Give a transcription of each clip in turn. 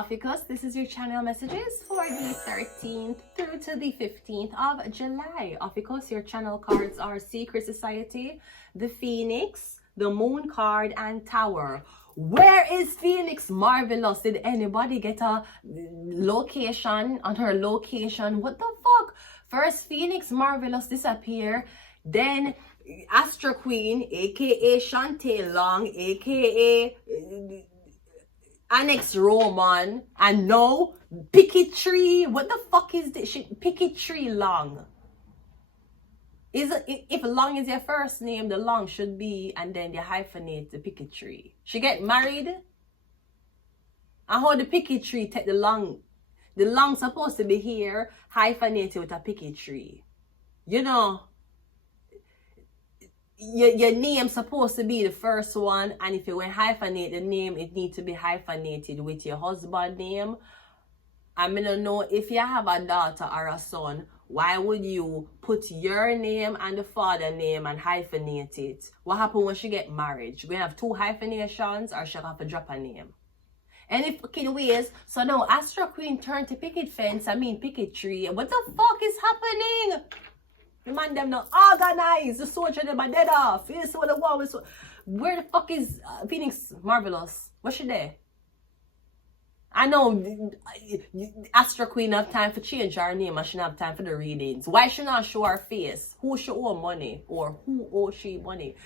OPHIUCHUS. This is your channel messages for the 13th through to the 15th of July. OPHIUCHUS, your channel cards are Secret Society, the Phoenix, the Moon card, and Tower. Where is Phoenix Marvelous? Did anybody get a location on her location? What the fuck? First Phoenix Marvelous disappear, then Astro Queen, aka Shantae Long, aka Annex Roman, and no Picket Tree. What the fuck is this shit? Picket Tree Long. Is it, if Long is your first name, the Long should be, and then you hyphenate the Picket Tree. She get married, and how the Picket Tree take the Long? The Long supposed to be here, hyphenated with a Picket Tree. You know, your name supposed to be the first one, and if you want to hyphenate the name, it needs to be hyphenated with your husband name. I don't know if you have a daughter or a son, why would you put your name and the father name and hyphenate it? What happened when she get married? She gonna have two hyphenations, or she have to drop a name? Any fucking ways. So now Astro Queen turned to Picket Fence, Picket Tree. What the fuck is happening? The man them not organized. The soldier them are dead off. Yes, what the war was. Where the fuck is Phoenix Marvelous? What's she there? I know Astro Queen have time for change her name, and she don't have time for the readings. Why she not show her face? Who she owe money, or who owe she money?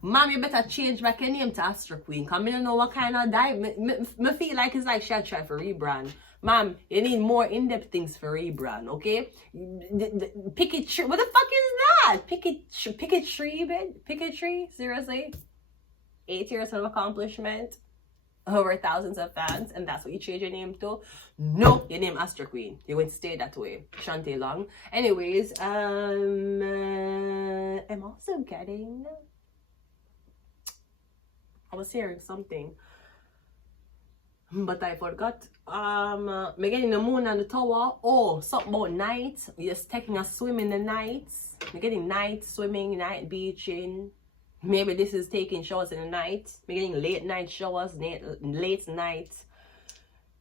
Mom, you better change back your name to Astro Queen, because I don't know what kind of die. Me feel like it's like she had tried for rebrand. Mom, you need more in-depth things for rebrand, okay? Picket Tree, what the fuck is that? Picket Tree, bitch? Picket Tree? Seriously? 8 years of accomplishment? Over thousands of fans, and that's what you change your name to? No, your name Astro Queen. You won't stay that way. Shantae Long. Anyways, I'm also getting... I was hearing something, but I forgot. I'm getting the moon and the tower. Oh, something about night. Just taking a swim in the night. I'm getting night swimming, night beaching. Maybe this is taking showers in the night. I'm getting late night showers, late night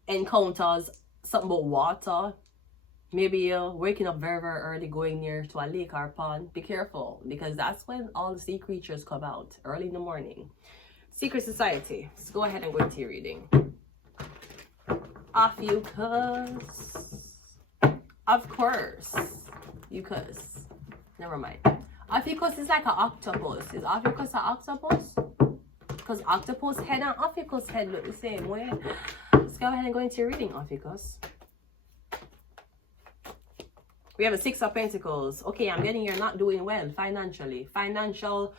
encounters. Something about water. Maybe you're waking up very, very early, going near to a lake or pond. Be careful, because that's when all the sea creatures come out, early in the morning. Secret Society. Let's go ahead and go into your reading. OPHIUCHUS. Of course. OPHIUCHUS. Never mind. OPHIUCHUS is like an octopus. Is OPHIUCHUS an octopus? Because octopus head and OPHIUCHUS head look the same way. Let's go ahead and go into your reading, OPHIUCHUS. We have a 6 of Pentacles. Okay, I'm getting you're not doing well financially. Financial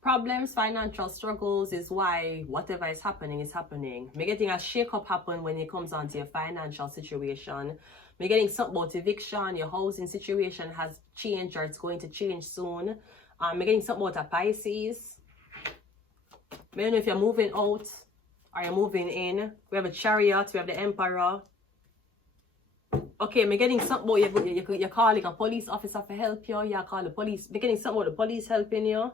problems, financial struggles is why whatever is happening is happening. We're getting a shake-up happen when it comes on to your financial situation. We're getting something about eviction. Your housing situation has changed, or it's going to change soon. We're getting something about a Pisces. I don't know if you're moving out or you're moving in. We have a Chariot. We have the Emperor. Okay, we're getting something about you're calling a police officer for help you. You're calling the police. We're getting something about the police helping you.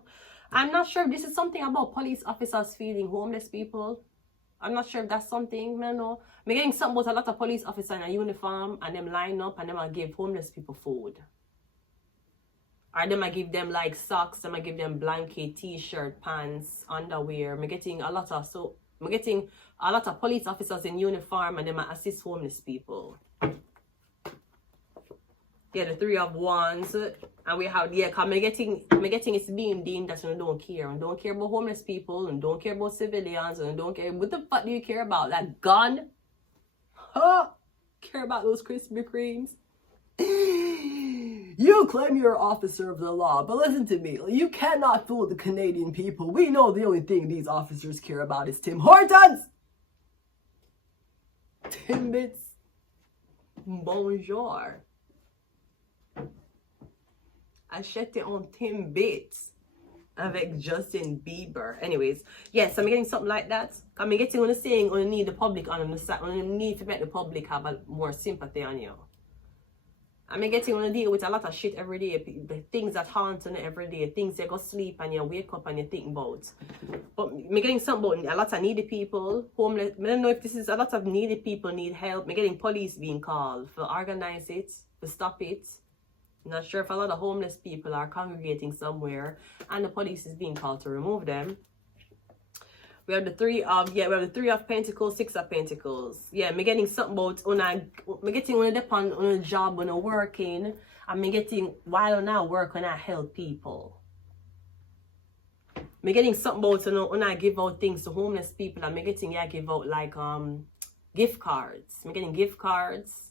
I'm not sure if this is something about police officers feeding homeless people. I'm not sure if that's something. I don't know. I'm getting something about a lot of police officers in a uniform, and them line up and them I give homeless people food. Or them I give them like socks, them I give them blanket, t-shirt, pants, underwear. I'm getting a lot of police officers in uniform, and them I assist homeless people. Yeah, the 3 of Wands, and we have I'm getting it's being deemed that you don't care, and don't care about homeless people, and don't care about civilians, and don't care. What the fuck do you care about? That gun? Huh? Care about those Krispy Kremes? You claim you're an officer of the law, but listen to me. You cannot fool the Canadian people. We know the only thing these officers care about is Tim Hortons. Timbits. Bonjour. Achète un Timbits avec Justin Bieber. Anyways, yes, I'm getting something like that. I'm getting on the saying, on need the public on the side, on the need to make the public have a more sympathy on you. I'm getting on to deal with a lot of shit every day. The things that haunt you every day. Things you go sleep and you wake up and you think about. But me getting something about a lot of needy people. Homeless. I don't know if this is a lot of needy people need help. Me getting police being called to organize it, to stop it. I'm not sure if a lot of homeless people are congregating somewhere and the police is being called to remove them. We have the three of Pentacles, Six of Pentacles. Yeah, me getting something about me getting on a job when I'm working, and me getting while I'm not working, I help people. Me getting something about when I give out things to homeless people, and me getting give out like gift cards. Me getting gift cards.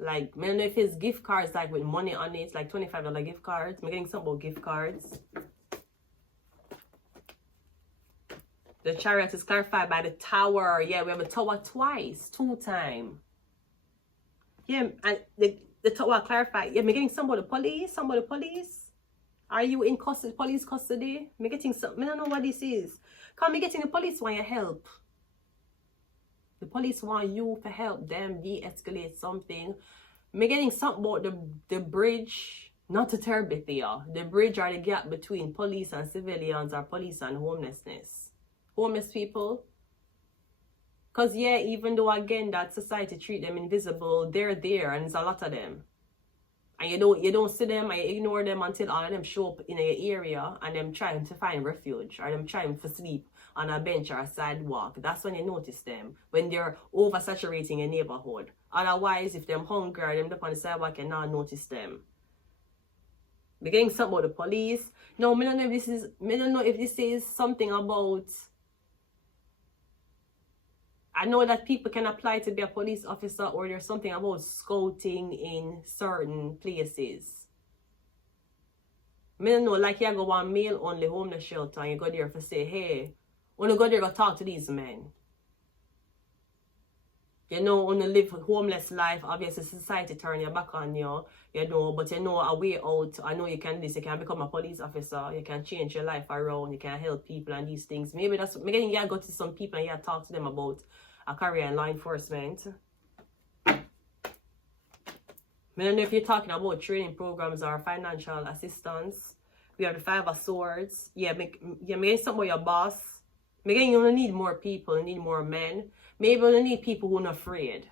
Like, I don't know if it's gift cards like with money on it, like $25 gift cards. Me getting something about gift cards. The Chariot is clarified by the Tower. Yeah, we have a Tower twice, 2 times. Yeah, and the Tower clarified. Yeah, me getting somebody police. Are you in custody, police custody? Me getting something. I don't know what this is. Come, me getting the police want your help. The police want you to help them de-escalate something. Me getting something about the bridge. Not to terrible here. The bridge or the gap between police and civilians, or police and homelessness. Homeless people, because yeah, even though again that society treat them invisible, they're there and there's a lot of them, and you don't see them and you ignore them until all of them show up in your area and them trying to find refuge or them trying to sleep on a bench or a sidewalk. That's when you notice them, when they're oversaturating your neighborhood. Otherwise, if them hungry or them up on the sidewalk, you not notice them. We're getting something about the police. No, I don't know if this is something about. I know that people can apply to be a police officer, or there's something about scouting in certain places. I don't know, like you go one male only homeless shelter and you go there to say, hey, when you go there, go talk to these men. You know, when you live a homeless life, obviously society turn your back on you, you know, but you know a way out. I know you can do this, you can become a police officer, you can change your life around, you can help people and these things. Maybe that's, maybe you go to some people and you talk to them about a career in law enforcement. I don't know if you're talking about training programs or financial assistance. We have the Five of Swords. Yeah, maybe something about your boss. Maybe you don't need more people, you need more men. Maybe you need people who are not afraid.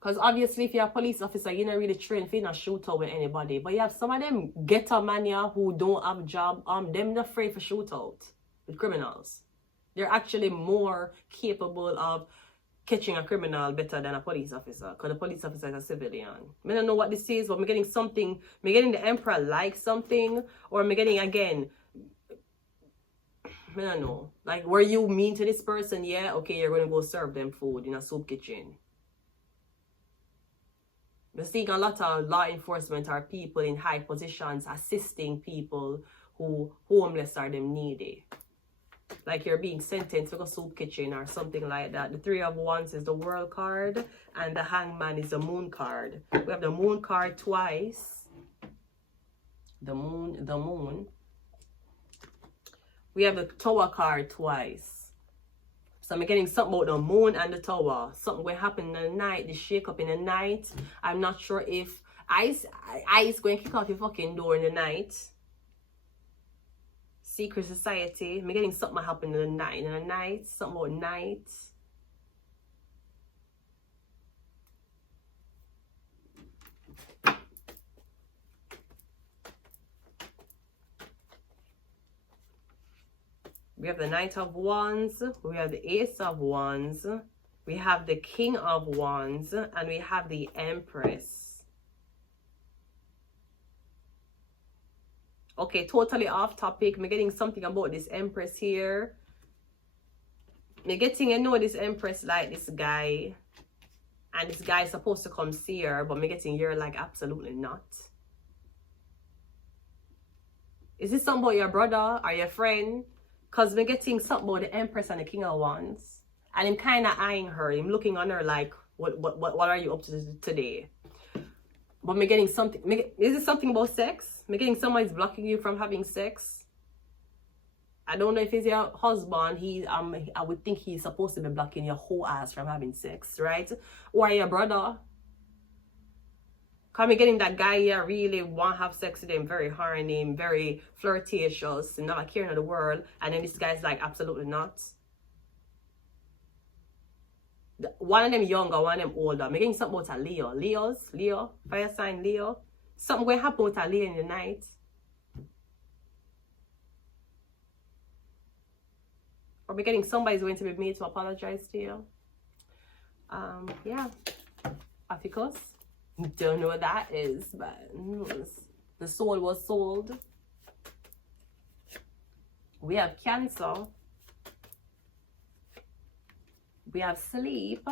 Because obviously if you're a police officer, you're not really trained for not shoot out with anybody. But you have some of them ghetto mania who don't have a job, them not afraid for shoot out with criminals. They're actually more capable of catching a criminal better than a police officer, because the police officer is a civilian. I don't know what this is, but I'm getting something, I'm getting the Emperor like something, or I'm getting again, I don't know, like, were you mean to this person? Yeah, okay, you're going to go serve them food in a soup kitchen. We're seeing a lot of law enforcement or people in high positions assisting people who homeless or them needy. Like you're being sentenced to a soup kitchen or something like that. The Three of Wands is the World card, and the Hangman is the Moon card. We have the Moon card twice. The Moon. We have the Tower card twice. So I'm getting something about the Moon and the Tower. Something will happen in the night, the shake up in the night. I'm not sure if ice going to kick off your fucking door in the night. Secret society. I'm getting something happen in the night. Something about night. We have the Knight of Wands. We have the Ace of Wands. We have the King of Wands. And we have the Empress. Okay, totally off topic. I'm getting something about this Empress here. I'm getting, you know, this Empress like this guy. And this guy is supposed to come see her. But I'm getting you're like absolutely not. Is this something about your brother or your friend? Because we're getting something about the Empress and the King of Wands. And I'm kind of eyeing her. I'm looking on her like, what are you up to today? But I'm getting something. Is this something about sex? I'm getting someone is blocking you from having sex. I don't know if it's your husband. I would think he's supposed to be blocking your whole ass from having sex, right? Or your brother. Come getting that guy here really want to have sex with him, very horny, very flirtatious, and not caring of the world. And then this guy's like, absolutely not. One of them younger, one of them older. I'm getting something about a Leo. Leo, fire sign Leo. Something will happen with a Leo in the night. Or we're getting somebody's going to be made to apologize to you. Yeah. OPHIUCHUS. Don't know what that is, but the soul was sold. We have Cancer. We have sleep.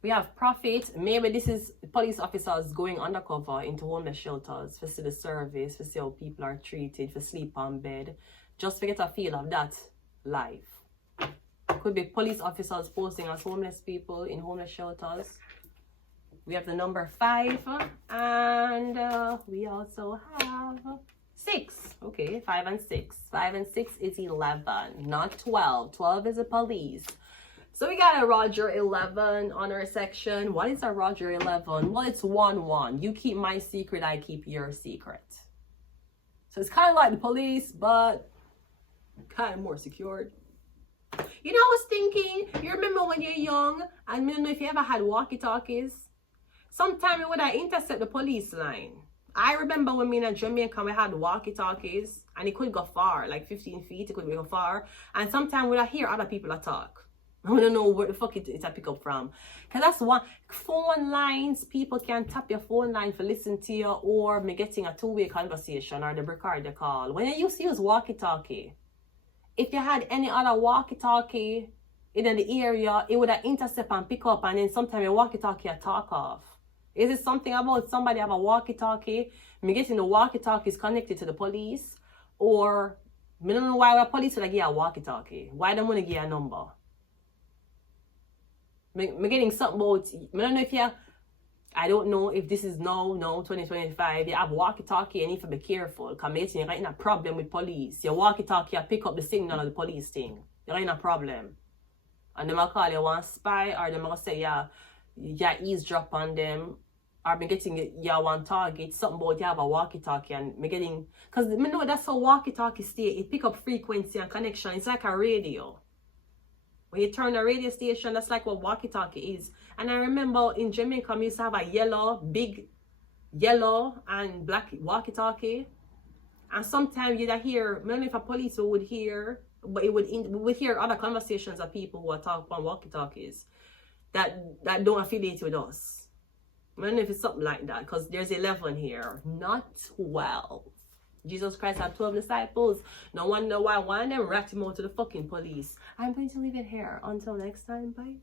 We have Prophet. Maybe this is police officers going undercover into homeless shelters to see the service, to see how people are treated, to sleep on bed, just to get a feel of that life. Could be police officers posting as homeless people in homeless shelters. We have the number 5, and we also have 6. Okay, 5 and 6. 5 and 6 is 11, not 12. 12 is a police. So we got a Roger 11 on our section. What is a Roger 11? Well, it's 1-1. You keep my secret, I keep your secret. So it's kind of like the police, but kind of more secured. You know, I was thinking, you remember when you're young, and I don't know if you ever had walkie-talkies? Sometimes we would have intercept the police line. I remember when me in Jamaica, we had walkie-talkies, and it could go far, like 15 feet, it could go far. And sometimes we would hear other people talk. I don't know where the fuck it's a pick up from. Because that's one. Phone lines, people can tap your phone line for listen to you, or me getting a two-way conversation, or the record the call. When you used to use walkie-talkie, if you had any other walkie-talkie in the area, it would have intercept and pick up, and then sometimes your walkie-talkie talk off. Is it something about somebody have a walkie-talkie? Me getting the walkie-talkie is connected to the police, or I don't know why the police would give a walkie-talkie. Why don't want to give a number? Me getting something about, I don't know if you, I don't know if this is now 2025, you have walkie-talkie and you need to be careful, because you're in a problem with police. Your walkie-talkie pick up the signal of the police thing. You're in a problem. And they might call you one spy, or they might say, yeah, eavesdrop on them, or me getting one target, something about you have a walkie-talkie, and me getting, because me know that's how walkie-talkie stay, it pick up frequency and connection. It's like a radio. When you turn a radio station, that's like what walkie-talkie is. And I remember in Jamaica, we used to have a yellow, big yellow and black walkie-talkie. And sometimes you'd hear, I don't know if a police would hear, but we would hear other conversations of people who are talking on walkie-talkies that don't affiliate with us. I don't know if it's something like that, because there's 11 here, not 12. Jesus Christ had 12 disciples. No wonder why one of them rat him out to the fucking police. I'm going to leave it here. Until next time, bye.